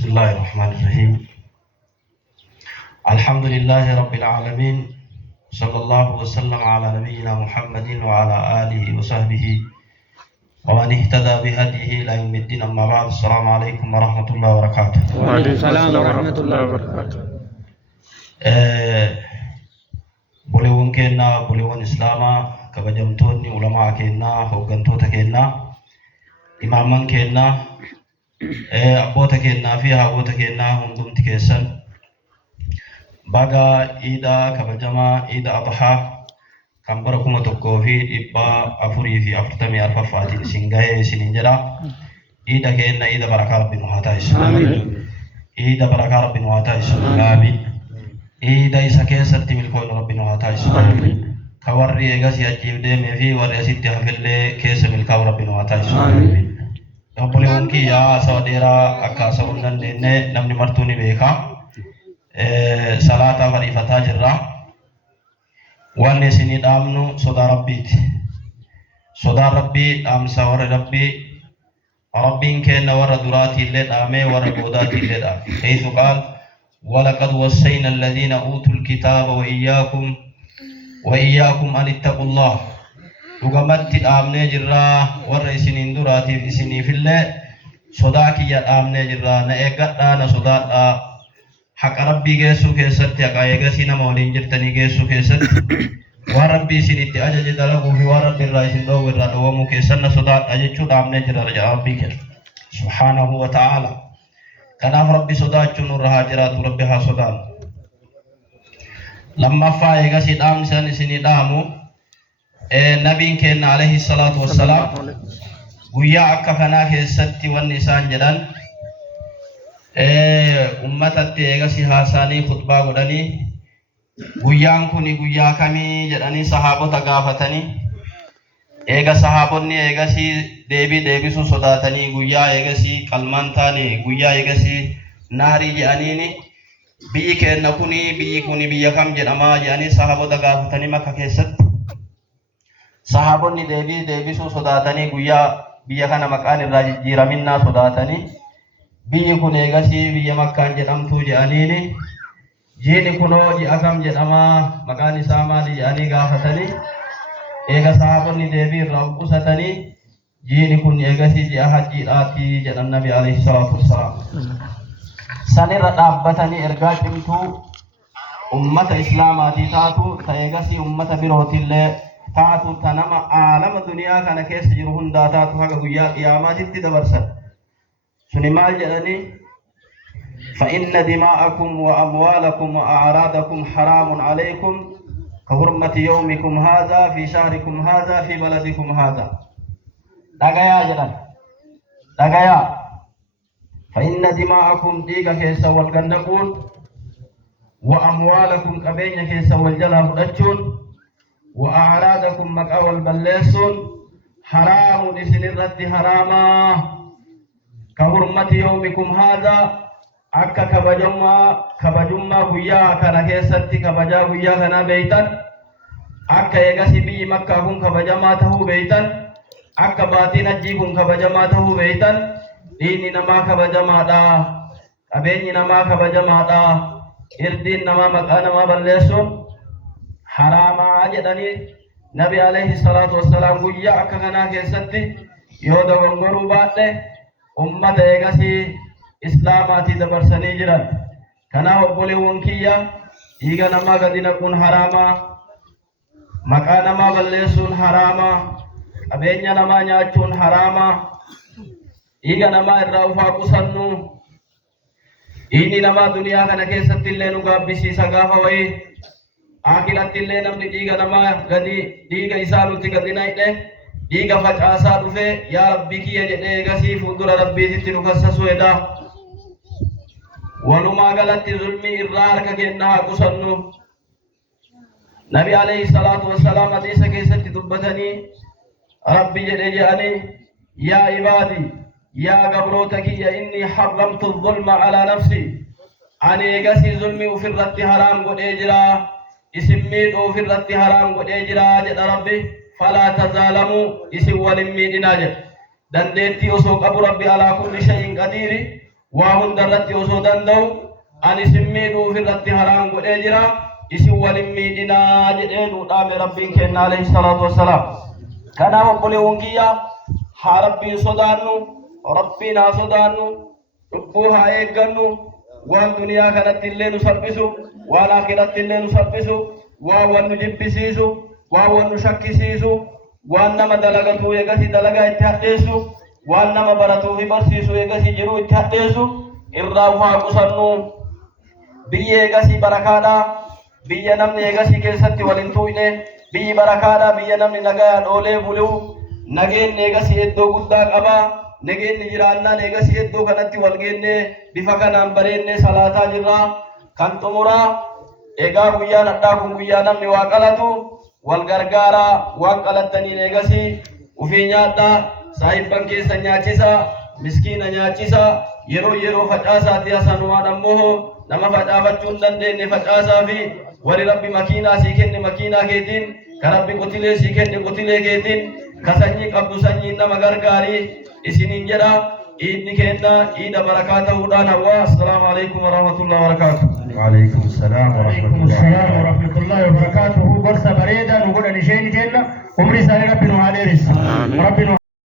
بسم الله الرحمن الرحيم. الحمد لله رب العالمين، صلى الله وسلم على نبينا محمد وعلى آله وصحبه ومن اهتدى بهديه إلى يوم الدين. أما بعد، السلام عليكم ورحمة الله وبركاته. وعليكم السلام ورحمة الله وبركاته. بوليون كنا بوليون إسلاما كبجمتوني علماء كنا هوغنتوتا كنا إمامان كنا أبوتا كنا فيها أبوتا كنا هم دمت كيسن بقى إيدا كبجما إيدا أضحى كم بركم تكوفي إبا أفوري في أفرتمي أرفع فاتين سنجاي سنجرا إيدا كنا إيدا بركة رب نواتايس إيدا بركة رب نواتايس آمين. إيدا إسكين ستي ملكون رب نواتايس كوري إيغاسي أجيب ديمي في وري أسيتي حفلي كيس ملكاو رب نواتايس آمين. Obboleewwan kiyyaa saba dheeraa akka haasa'uu hin dandeenye namni martuu ni beeka. Salaataa bariifataa jirra. Waan isinii dhaamnu sodaa rabbiiti. Sodaa rabbii dhaamsa warra rabbii. Rabbiin kenna warra duraati illee dhaamee warra boodaati illee dhaame. Haythu qaal walaqad wassayna alladhiina uutul kitaaba wa iyyaakum an ittaqullah. Dhugamatti dhaamnee jirra warra isiniin duraatiif isiniifillee sodaa kiyya dhaamnee jirra. Na eeggadhaa, na sodaadhaa. Haqa rabbii geessuu keessatti, haqa eegasii nama waliin jirtanii geessuu keessatti waan rabbii isinitti ajaje dalaguu fi waan rabbi irraa isin dhoowwu irraa dhowwamuu keessan na sodaadhaa jechuu dhaamnee jirra jedha rabbii kenna subhaanahu wa ta'ala. Kanaaf rabbi sodaachuun nurra haa jiraatu, rabbi haa sodaannu. Lammaffaa eegasii dhaamsan isinii dhaamu nabiin kenna alayhi salaatu wassalaam guyyaa akka kanaa keessatti wanni isaan jedhan ummatatti eegasii haasaanii khutbaa godhanii guyyaan kuni guyyaa kamii jedhanii sahaabota gaafatanii eega sahaabonni eegasii deebisuu sodaatanii guyyaa eegasii qalmaan taane guyyaa eegasii naarii jedhaniini biyyi kenna kuni biyya kam jedhamaa jedhanii sahaabota gaafatanii Makka keessatti sahaabonni deebisuu sodaatanii guyyaa biyya kana maqaan irraa jijjiiraminaa sodaatanii biyyi kun eegasii biyya Makkaan jedhamtuu jedhaniini jiini kunoo ji'a kam jedhamaa maqaan isaa maali jedhanii gaafatanii eega sahaabonni deebii irraa qusatanii jiini kun eegasii ji'a hajjiidhaati jedhan nabi alayhi salaatu wassalaam. Sanirra dhaabbatanii ergaa cimtuu ummata islaamaatii taatu ta eegasii ummata birootillee taatu tanama aalama duniyaa kana keessa jiru hundaa taatu haga guyyaa qiyaamaatitti dabarsan. Suni maal jedhanii فإن دماءكم وأموالكم وأعراضكم حرام عليكم كحرمة يومكم هذا في شهركم هذا في بلدكم هذا. دغيا جلال دغيا فإن دماءكم ديغا كيسا والغندقون وأموالكم قبين كيسا والجلا فدچون وأعراضكم مقا والبلسون حرام إسن الرد حراما كحرمة يومكم هذا أكا كبجمّا بيا كان كيستي كبجا بيا كان بيتان أكا يغسي بي مكة كن كبجما تهو بيتان أكا باتين أجيكم كبجما تهو بيتان ديني نما كبجما دا أبيني نما كبجما دا إردين نما مكا نما بلسون حراما جدني نبي عليه الصلاة والسلام بيا أكا كان كيستي يودا ونغرو باته أمة يغسي إسلاماتي دبرسني جران كنا obboleewwan kiyya dhiiga namaa gadi naquun haraama maqaa namaa balleessuun haraama qabeenya namaa nyaachuun haraama dhiiga namaa irraa ufaa qusannu dhiigni namaa duniyaa kana keessatti illee nu gaabbisiisa gaafa wayii aakiratti illee namni dhiiga namaa gadi dhiiga isaa nuti gadi naqne dhiiga facaasaa dhufe yaa rabbii kiyya jedhee eegasii fuuldura rabbiititti nu kassasu edhaa ولما قالت ظلمي إرارك كأنها قصنو نبي عليه الصلاة والسلام حديث كيست دبتني ربي جلجاني يا عبادي يا قبروتك يا إني حرمت الظلم على نفسي أنا يقسي ظلمي وفي الرد حرام قد إجرا اسمين وفي الرد حرام قد إجرا جد ربي فلا تظالموا اسم ولمي دناجة دندتي وسوق أبو ربي على كل شيء قدير وهن درت يوسودان دو أن سميدو في الرد حرام قد أجرا إسي ولميدنا جئين ودام ربي كينا عليه الصلاة والسلام كان وقل ونقيا حربي صدانو ربنا صدانو ربوها إيقانو وان دنيا كانت اللي نسبسو وان آخرت اللي نسبسو وان نجبسيسو وان نشكسيسو وان نما دلغتو يغسي دلغا اتحديسو وان نما براتو في برسيسو يغسي جرو اتحديسو إرافا قصنو بيه يغسي بركادا بيه نمني يغسي كيستي ولنتويني بيه بركادا بيه نمني نغايا دولي بلو نغين يغسي ادو قدا قبا نغين نجرانا يغسي ادو كانت والغين بفكنا برين صلاة جرا كان تمرا إيغا بيا نداكم بيا نمني واقلتو والغرغارا واقلتني يغسي وفي نياتا صاحب بنكي سنياچيسا مسكين نياچيسا yeroo yeroo facaasaati asanumaa dhammoo nama facaafachuu hin dandeenye facaasaa fi wali rabbi makiinaa sii kenne makiinaa keetiin ka rabbi qotilee sii kenne qotilee keetiin ka sanyii qabdu sanyiin nama gargaarii isiniin jedha iidni kenna iida barakaa ta'uudhaan hawaa assalaamu alaikum warahmatullahi wabarakaatuh. وعليكم السلام ورحمة الله وبركاته. برسا بريدا نقول أن شيء كنا عمري سالي ربنا عليه ربنا